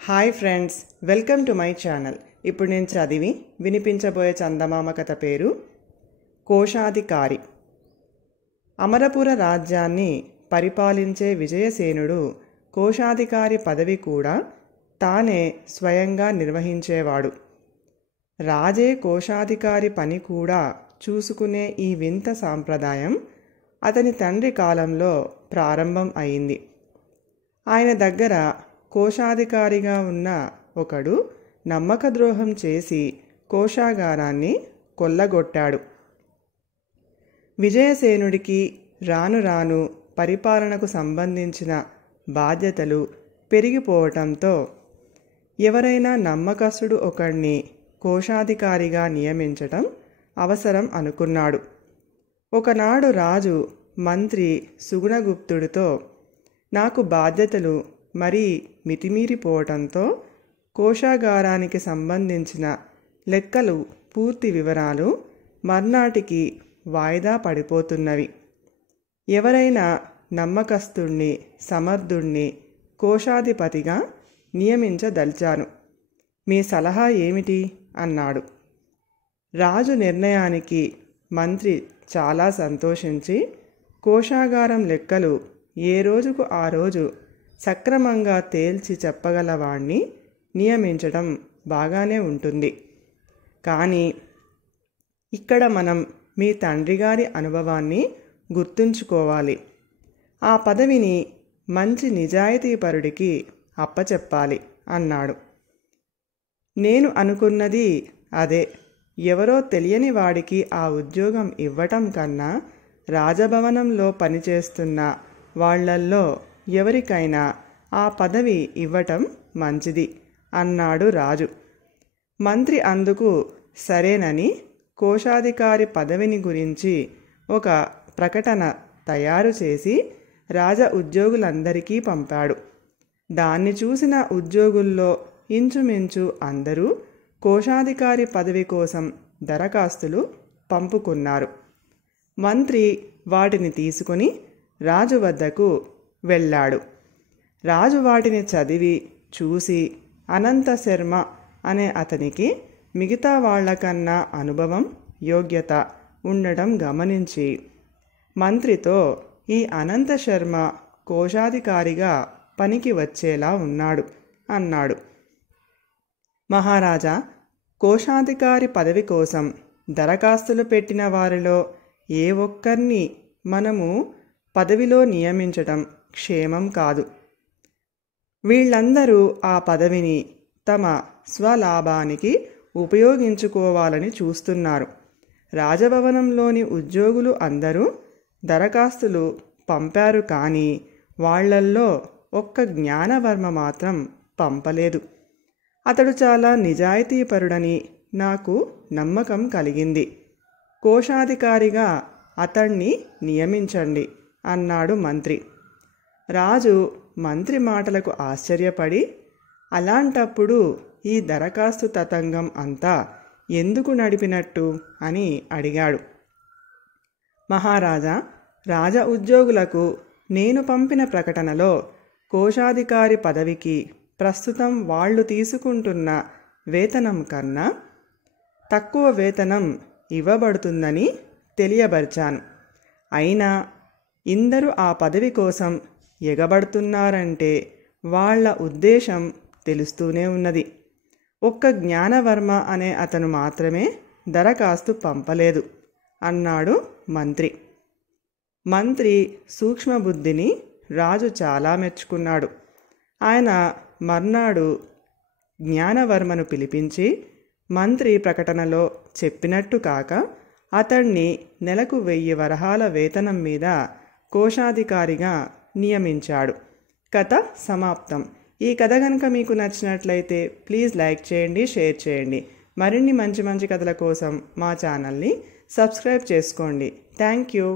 Hi friends, welcome to my channel. ఇప్పుడు నేను చదివి వినిపించబోయే చందమామ కథ పేరు కోశాధికారి. అమరపుర రాజ్యాన్ని పరిపాలించే విజయసేనుడు కోశాధికారి పదవి కూడా తానే స్వయంగా నిర్వహించేవాడు. రాజే కోశాధికారి పని కూడా చూసుకునే ఈ వింత సాంప్రదాయం అతని తండ్రి కాలంలో ప్రారంభం అయింది. ఆయన దగ్గర కోశాధికారిగా ఉన్న ఒకడు నమ్మక ద్రోహం చేసి కోశాగారాన్ని కొల్లగొట్టాడు. విజయసేనుడికి రాను రాను పరిపాలనకు సంబంధించిన బాధ్యతలు పెరిగిపోవటంతో ఎవరైనా నమ్మకస్తుడు ఒకడిని కోశాధికారిగా నియమించటం అవసరం అనుకున్నాడు. ఒకనాడు రాజు మంత్రి సుగుణగుప్తుడితో, నాకు బాధ్యతలు మరీ మితిమీరిపోవటంతో కోశాగారానికి సంబంధించిన లెక్కలు పూర్తి వివరాలు మర్నాటికి వాయిదా పడిపోతున్నవి. ఎవరైనా నమ్మకస్తుణ్ణి సమర్థుణ్ణి కోశాధిపతిగా నియమించదలిచాను. మీ సలహా ఏమిటి అన్నాడు. రాజు నిర్ణయానికి మంత్రి చాలా సంతోషించి కోశాగారం లెక్కలు ఏ రోజుకు ఆ రోజు సక్రమంగా తేల్చి చెప్పగలవాణ్ణి నియమించటం బాగానే ఉంటుంది. కానీ ఇక్కడ మనం మీ తండ్రిగారి అనుభవాన్ని గుర్తుంచుకోవాలి. ఆ పదవిని మంచి నిజాయితీపరుడికి అప్పచెప్పాలి అన్నాడు. నేను అనుకున్నది అదే. ఎవరో తెలియని వాడికి ఆ ఉద్యోగం ఇవ్వటం కన్నా రాజభవనంలో పనిచేస్తున్న వాళ్లల్లో ఎవరికైనా ఆ పదవి ఇవ్వటం మంచిది అన్నాడు రాజు. మంత్రి అందుకు సరేనని కోశాధికారి పదవిని గురించి ఒక ప్రకటన తయారు చేసి రాజ ఉద్యోగులందరికీ పంపాడు. దాన్ని చూసిన ఉద్యోగుల్లో ఇంచుమించు అందరూ కోశాధికారి పదవి కోసం దరఖాస్తులు పంపుకున్నారు. మంత్రి వాటిని తీసుకుని రాజు వద్దకు వెళ్ళాడు. రాజు వాటిని చదివి చూసి అనంత శర్మ అనే అతనికి మిగతా వాళ్లకన్నా అనుభవం యోగ్యత ఉండడం గమనించి మంత్రితో, ఈ అనంత శర్మ కోశాధికారిగా పనికి వచ్చేలా ఉన్నాడు అన్నాడు. మహారాజా, కోశాధికారి పదవి కోసం దరఖాస్తులు పెట్టిన వారిలో ఏ ఒక్కరిని మనము పదవిలో నియమించటం క్షేమం కాదు. వీళ్ళందరూ ఆ పదవిని తమ స్వలాభానికి ఉపయోగించుకోవాలని చూస్తున్నారు. రాజభవనంలోని ఉద్యోగులు అందరూ దరఖాస్తులు పంపారు, కానీ వాళ్లల్లో ఒక్క జ్ఞానవర్మ మాత్రం పంపలేదు. అతడు చాలా నిజాయితీపరుడని నాకు నమ్మకం కలిగింది. కోశాధికారిగా అతణ్ణి నియమించండి అన్నాడు మంత్రి. రాజు మంత్రి మాటలకు ఆశ్చర్యపడి, అలాంటప్పుడు ఈ దరఖాస్తు తతంగం అంతా ఎందుకు నడిపినట్టు అని అడిగాడు. మహారాజా, రాజ ఉద్యోగులకు నేను పంపిన ప్రకటనలో కోశాధికారి పదవికి ప్రస్తుతం వాళ్ళు తీసుకుంటున్న వేతనం కన్నా తక్కువ వేతనం ఇవ్వబడుతుందని తెలియబర్చాను. అయినా ఇందరూ ఆ పదవి కోసం ఎగబడుతున్నారంటే వాళ్ల ఉద్దేశం తెలుస్తూనే ఉన్నది. ఒక్క జ్ఞానవర్మ అనే అతను మాత్రమే దరఖాస్తు పంపలేదు అన్నాడు మంత్రి. మంత్రి సూక్ష్మబుద్ధిని రాజు చాలా మెచ్చుకున్నాడు. ఆయన మర్నాడు జ్ఞానవర్మను పిలిపించి మంత్రి ప్రకటనలో చెప్పినట్టు కాక అతణ్ణి నెలకు 1000 వరహాల వేతనం మీద కోశాధికారిగా నియమించాడు. కథ సమాప్తం. ఈ కథ కనుక మీకు నచ్చినట్లయితే ప్లీజ్ లైక్ చేయండి, షేర్ చేయండి. మరిన్ని మంచి మంచి కథల కోసం మా ఛానల్ని సబ్స్క్రైబ్ చేసుకోండి. Thank you.